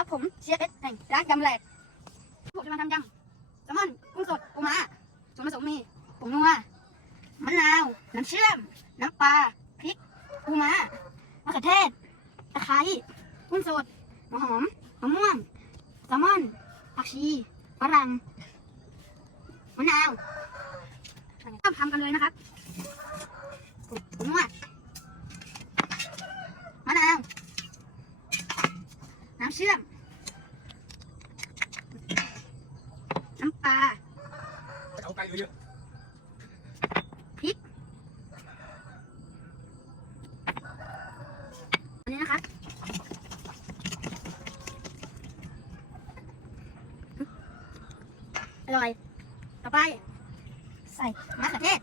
ครับผมเชียร์เอสแห่งร้านยำแหลกผมจะมาทำยำแซลมอนกุ้งสดปูม้าส่วนผสมมีผงนัวมะนาว น้ำเชื่อม น้ำปลาพริกปูม้ามะเขือเทศตะไคร้กุ้งสดหัวหอมมะม่วงแซลมอนผักชีฝรั่งมะนาวเริ่มทำกันเลยนะครับผงนัวมะนาว น้ำเชื่อม น้ำปลาเอาไก่เยอะพริก อันนี้นะครับอร่อย ต่อไป ใส่มะเขือเทศ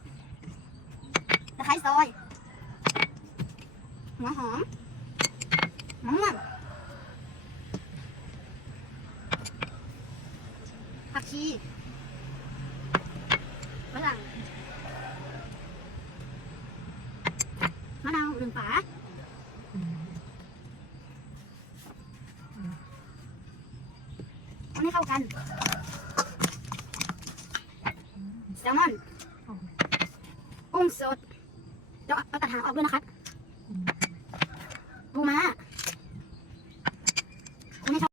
ตะไคร้ซอย หัวหอมมะม่วง ผักชีฝรั่งมะนาวหนึ่งฝาเอาให้เข้ากันแซลมอนกุ้งสดเดี๋ยวเอาตัดหางออกด้วยนะครับปูม้า